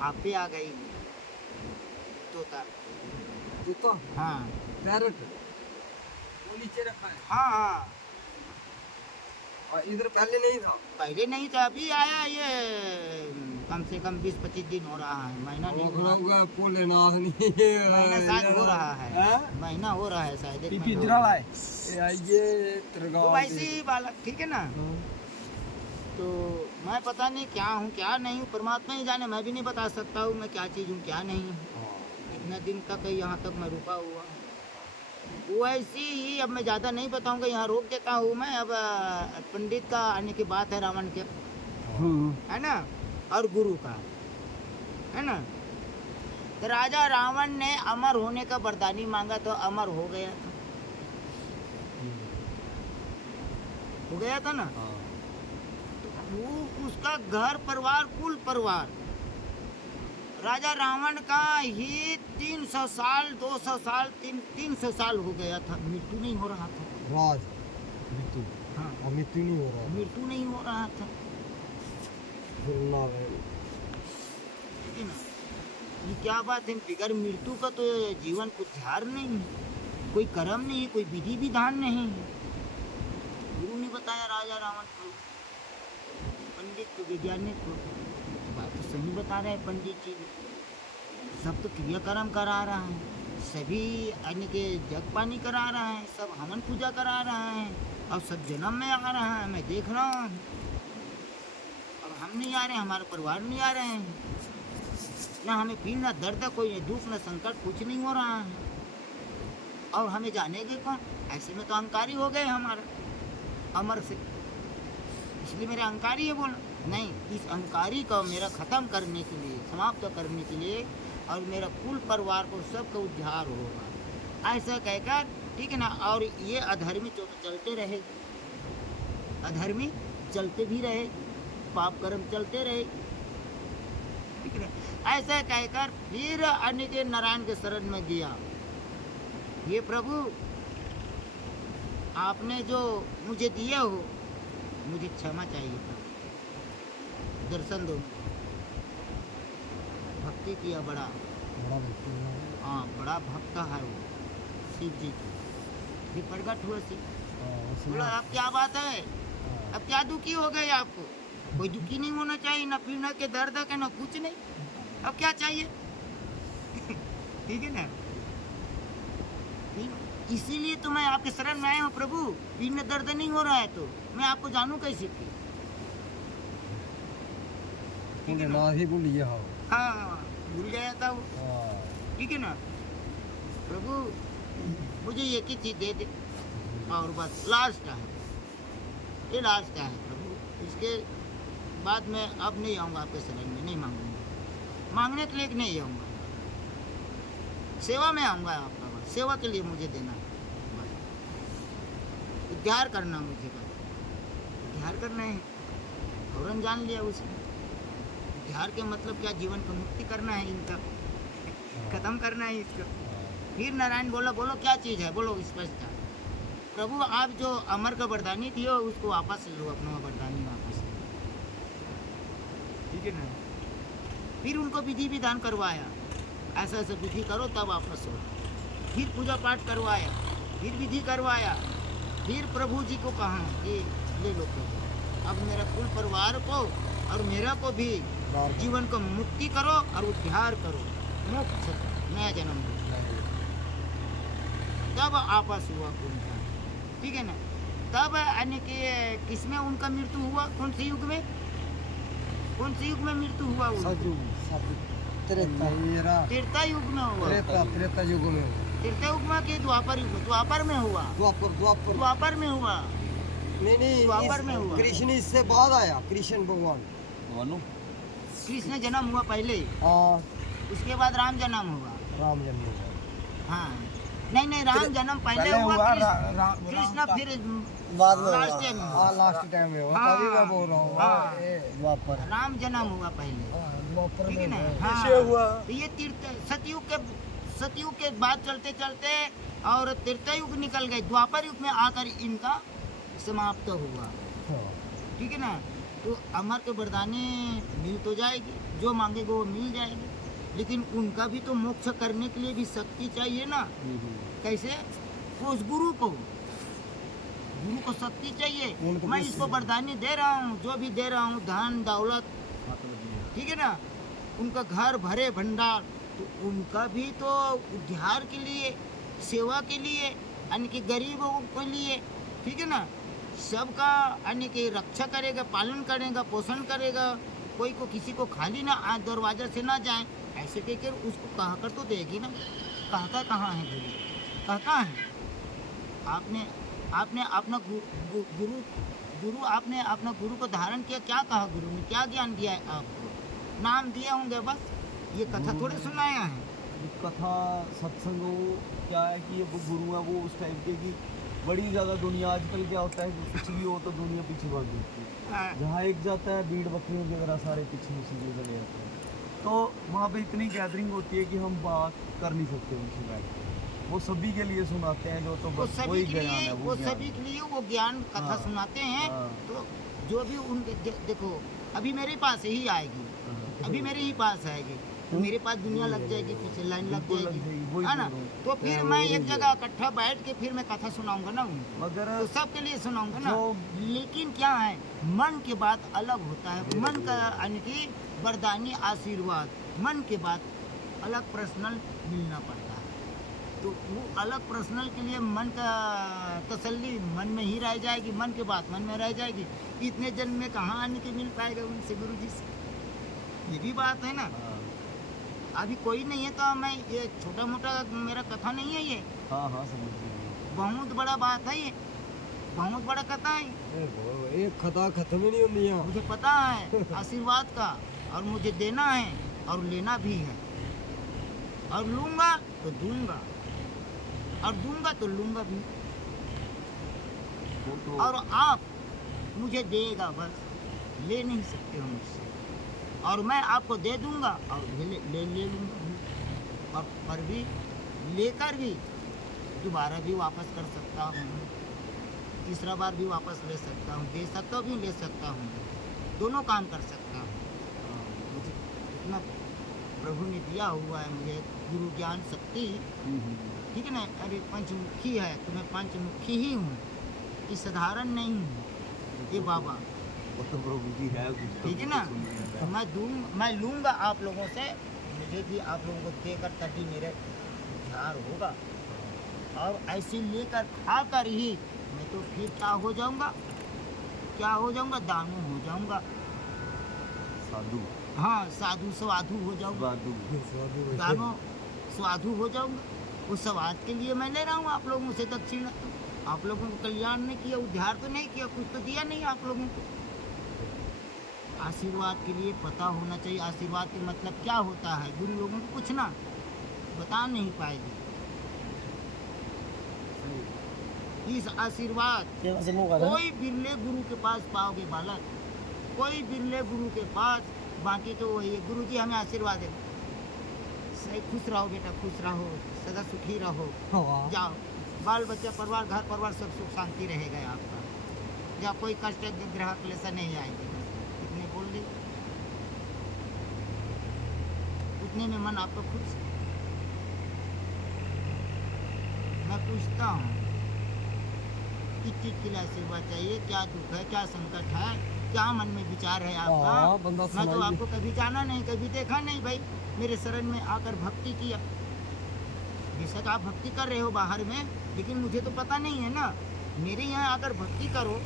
आप पे आ गई तोता। तोता हाँ पैरट वो नीचे रखा है। हाँ हाँ, और इधर पहले नहीं था। पहले नहीं था, अभी आया ये कम से कम 20-25 दिन हो रहा है, महीना नहीं हुआ। होगा भोलेनाथ नहीं महीना शायद हो रहा है, महीना हो रहा है शायद, एक महीना हो रहा है। ये तो तरगांव वैसे ही बालक, ठीक है ना। तो मैं पता नहीं क्या हूँ क्या नहीं हूँ, परमात्मा ही जाने, मैं भी नहीं बता सकता हूँ मैं क्या चीज़ हूँ क्या नहीं हूँ। इतना दिन तक यहाँ तक मैं रुका हुआ। वैसे ही अब मैं ज़्यादा नहीं बताऊँगा, यहाँ रोक देता हूँ मैं। अब पंडित का आने की बात है, रावण के, है ना, और गुरु का, है ना। तो राजा रावण ने अमर होने का वरदानी मांगा तो अमर हो गया था, हो गया था ना। वो उसका घर परिवार कुल परिवार, राजा रावण का ही 300 साल 200 साल 300 साल हो गया था, मृत्यु नहीं हो रहा था। राज मृत्यु, हाँ मृत्यु नहीं हो रहा, मृत्यु नहीं हो रहा था, ठीक है ना। ये क्या बात है, बिगर मृत्यु का तो जीवन कुछ ध्यान नहीं है, कोई कर्म नहीं है, कोई विधि विधान नहीं है। गुरु ने बताया राजा रावण को, पंडित को, वैज्ञानिक को, बात तो सही बता रहे हैं पंडित जी, सब तो क्रियाक्रम करा रहा है, सभी अन्य के जग पानी करा रहा है, सब हवन पूजा करा रहा है, और सब जन्म में आ रहा है, मैं देख रहा हूँ। अब हम नहीं आ रहे हैं, हमारे परिवार नहीं आ रहे हैं, ना हमें पीड़ ना दर्द, कोई दुख ना संकट, कुछ नहीं हो रहा है, और हमें जानेंगे कौन। ऐसे में तो अहंकारी हो गए हमारा अमर से, इसलिए मेरा अहंकारी है बोला नहीं। इस अहंकारी को मेरा ख़त्म करने के लिए, समाप्त करने के लिए, और मेरा कुल परिवार को सबका उद्धार होगा, ऐसा कहकर, ठीक है ना। और ये अधर्मी चलते रहे, अधर्मी चलते भी रहे, पाप कर्म चलते रहे, ठीक है ना। ऐसा कहकर फिर अन्य के नारायण के शरण में गया, ये प्रभु आपने जो मुझे दिया हो, मुझे क्षमा चाहिए था, दर्शन दो। भक्ति किया, बड़ा हाँ बड़ा भक्त है वो शिव जी की, फिर प्रकट हुआ शिव, बोला अब क्या बात है, अब क्या दुखी हो गए आपको, कोई दुखी नहीं होना चाहिए, ना पीड़ा के दर्द के ना कुछ नहीं, अब क्या चाहिए ठीक है ना। इसीलिए तो मैं आपके शरण में आया हूँ प्रभु, पीड़ में दर्द नहीं हो रहा है तो मैं आपको जानूं कैसे कि, ही भूल गया। हाँ भूल गया था वो, ठीक है ना। प्रभु मुझे एक ही चीज़ दे दे, और बस लास्ट है, ये लास्ट है प्रभु, इसके बाद में अब नहीं आऊँगा आपके शरण में, नहीं मांगूंगा, मांगने के लिए नहीं आऊँगा, सेवा में आऊँगा आपका, बस सेवा के लिए मुझे देना, उद्धार करना, मुझे बस उद्धार करना है, फौरन जान लिया उसने। उद्धार के मतलब क्या, जीवन को मुक्ति करना है, इनका खत्म करना है इसको। फिर नारायण बोला, बोलो क्या चीज़ है, बोलो स्पष्ट। प्रभु आप जो अमर का वरदानी दिए हो उसको वापस लो, अपना वरदानी वापस, ठीक है ना। फिर उनको विधि विधान करवाया, ऐसा ऐसा विधि करो तब वापस हो। फिर पूजा पाठ करवाया, फिर विधि करवाया, फिर प्रभु जी को कहा कि ले लो प्रभु, अब मेरा कुल परिवार को और मेरा को भी जीवन को मुक्ति करो और उद्धार करो, मोक्ष नया जन्म दो। तब आपस हुआ उनका, ठीक है ना। तब यानी कि किसमें उनका मृत्यु हुआ, कौन से युग में, कौन से युग में मृत्यु हुआ त्रेता युग में हुआ, त्रेता युग में हुआ, त्रेता युग में कि द्वापर युग, द्वापर में हुआ, द्वापर में हुआ, नहीं द्वापर में हुआ। कृष्ण इससे बाद आया, कृष्ण भगवान, कृष्ण जन्म हुआ पहले, उसके बाद राम जन्म हुआ, राम जन्म हुआ, हाँ नहीं राम जन्म पहले हुआ, कृष्ण फिर बाद में लास्ट टाइम में, लास्ट टाइम में हुआ, हाँ, तभी मैं बोल रहा हूँ, हाँ, द्वापर, राम जन्म हुआ पहले, द्वापर ठीक है ना। में हाँ, हुआ। तो ये सतयुग के बाद चलते चलते और त्रेता युग निकल गए, द्वापर युग में आकर इनका समाप्त हुआ, ठीक है ना। तो अमर के वरदाने मिल तो जाएगी, जो मांगेगा वो मिल जाएगी, लेकिन उनका भी तो मोक्ष करने के लिए भी शक्ति चाहिए ना। कैसे? उस गुरु को शक्ति चाहिए। मैं इसको वरदानी दे रहा हूँ, जो भी दे रहा हूँ, धन दौलत, ठीक है ना, उनका घर भरे भंडार, तो उनका भी तो उद्धार के लिए, सेवा के लिए, यानी कि गरीबों के लिए, ठीक है ना, सबका यानी कि रक्षा करेगा, पालन करेगा, पोषण करेगा, कोई को किसी को खाली ना दरवाजा से ना जाए, ऐसे कहकर उसको कहा कर तो देगी ना। कहता कहाँ है गुरु? कहता है आपने अपना गुरु आपने अपना गुरु को धारण किया, क्या कहा गुरु ने? क्या ज्ञान दिया है आपको? नाम दिए होंगे बस, ये कथा थोड़े सुनाया है। कथा सत्संग वो क्या है कि वो गुरु है वो उस टाइप के कि बड़ी ज़्यादा दुनिया आजकल क्या होता है कि कुछ भी हो तो दुनिया पीछे भाग जाती है। हाँ, जहाँ एक जाता है भीड़ बकरियों की तरह सारे पीछे उसी के चले जाते हैं, तो वहाँ पे इतनी गैदरिंग होती है कि हम बात कर नहीं सकते उनसे बैठ के। वो सभी के लिए सुनाते हैं जो तो वो बस सभी वही के ज्ञान लिए है वो ज्ञान सभी है। के लिए वो ज्ञान कथा हाँ, सुनाते हैं। हाँ। तो जो भी उनके देखो, अभी मेरे पास ही आएगी, अभी मेरे ही पास आएगी, तो मेरे पास दुनिया लग जाएगी, पीछे लाइन लग बिल्कुल लग जाएगी, जाएगी, वही है ना। बोल रहा हूँ। तो फिर मैं एक जगह इकट्ठा बैठ के फिर मैं कथा सुनाऊंगा ना उनको, मगर तो सबके लिए सुनाऊंगा ना। जो- लेकिन क्या है, मन के बात अलग होता है, मन का यानी कि वरदानी आशीर्वाद, मन के बात अलग पर्सनल मिलना पड़ता है। तो वो अलग पर्सनल के लिए मन का तसल्ली मन में ही रह जाएगी, मन की बात मन में रह जाएगी। इतने जन्म में कहाँ आने के मिल पाएगा उनसे गुरु जी से, ये भी बात है ना। हाँ अभी कोई नहीं है तो मैं ये छोटा मोटा मेरा कथा नहीं है, ये हाँ हाँ समझ गए। बहुत बड़ा बात है, ये बहुत बड़ा कथा है। एक कथा खत्म ही नहीं होनी है। मुझे पता है आशीर्वाद का, और मुझे देना है और लेना भी है, और लूँगा तो दूंगा, और दूंगा तो लूँगा भी। वो तो और आप मुझे देगा, बस ले नहीं सकते हो मुझसे, और मैं आपको दे दूंगा और भी ले लूँगा भी। और पर भी लेकर भी दोबारा भी वापस कर सकता हूँ, तीसरा बार भी वापस ले सकता हूँ, दे सकता हूँ भी ले सकता हूँ, दोनों काम कर सकता हूँ। मुझे इतना प्रभु ने दिया हुआ है मुझे गुरु ज्ञान शक्ति, ठीक है ना। अरे पंचमुखी है तो मैं पंचमुखी ही हूँ, ये साधारण नहीं हूँ, ये बाबा, वो तो प्रभु जी है कुछ तो ठीक है ना। सुनिए। तो मैं लूँगा आप लोगों से, मुझे भी आप लोगों को देकर तभी मेरे उद्धार होगा, और ऐसे लेकर खाकर ही मैं तो फिर क्या हो जाऊँगा, दानू हो जाऊँगा। साधु हाँ, साधु स्वाधु हो जाऊँगा, साधु दानो स्वाधु हो जाऊँगा। उस स्वाद के लिए मैं ले रहा हूँ आप लोगों से दक्षिणा। आप लोगों को कल्याण नहीं किया, उद्धार तो नहीं किया, कुछ तो दिया नहीं आप लोगों को। आशीर्वाद के लिए पता होना चाहिए, आशीर्वाद के मतलब क्या होता है, गुरु लोगों को कुछ ना बता नहीं पाएगी। इस आशीर्वाद कोई बिरले गुरु के पास पाओगे बालक, कोई बिरले गुरु के पास। बाकी तो वही है, गुरु जी हमें आशीर्वाद दे, सही खुश रहो बेटा, खुश रहो, सदा सुखी रहो, जाओ, बाल बच्चा परिवार घर परिवार सब सुख शांति रहेगा आपका, या कोई कष्ट ग्रह क्लेश नहीं आएंगे। इतने बोल दे, उतने में मन आपका खुश। मैं पूछता हूँ किस चीज के लिए आशीर्वाद चाहिए, क्या दुख है, क्या संकट है, क्या मन में विचार है हाँ, बंदा आपका। मैं तो सुनाइए। आपको कभी जाना नहीं, कभी देखा नहीं भाई, मेरे शरण में आकर भक्ति किया। बेशक आप भक्ति कर रहे हो बाहर में, लेकिन मुझे तो पता नहीं है ना। मेरे यहाँ आकर भक्ति करो,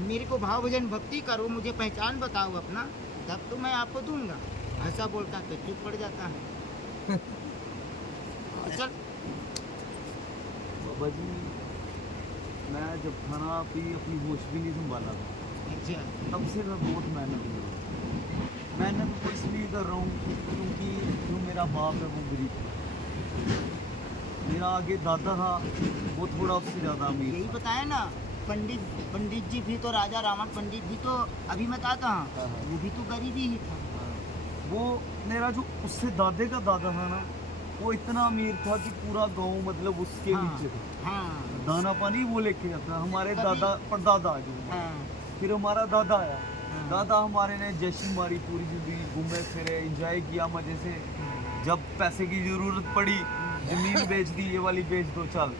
मेरे को भाव भजन भक्ति करो, मुझे पहचान बताओ अपना, तब तो मैं आपको दूंगा। ऐसा बोलता तो चुप पड़ जाता है। चल बाबा जी, मैं जब था ना अपनी होश भी नहीं संभाला था, अच्छा, तब से मैं बहुत मेहनत कर रहा हूँ। मेहनत तो इसलिए कर रहा हूँ क्योंकि जो मेरा बाप है वो गरीब था, मेरा आगे दादा था वो थोड़ा उससे ज़्यादा अमीर यही था। बताया ना, पंडित जी भी तो, राजा रावण पंडित भी तो अभी मैं कहा था, हाँ। वो भी तो गरीबी ही था। वो मेरा जो उससे दादे का दादा था ना, वो इतना अमीर था कि पूरा गांव मतलब उसके हाँ, नीचे था। हाँ, दाना पानी वो लेके आता, हमारे कभी- दादा परदादा जो हाँ, फिर हमारा दादा आया। दादा हमारे ने जश्न मारी, पूरी जिंदगी घूमे फिरे, एंजॉय किया मजे से। जब पैसे की जरूरत पड़ी, जमीन बेच दी, ये वाली बेच दो, चल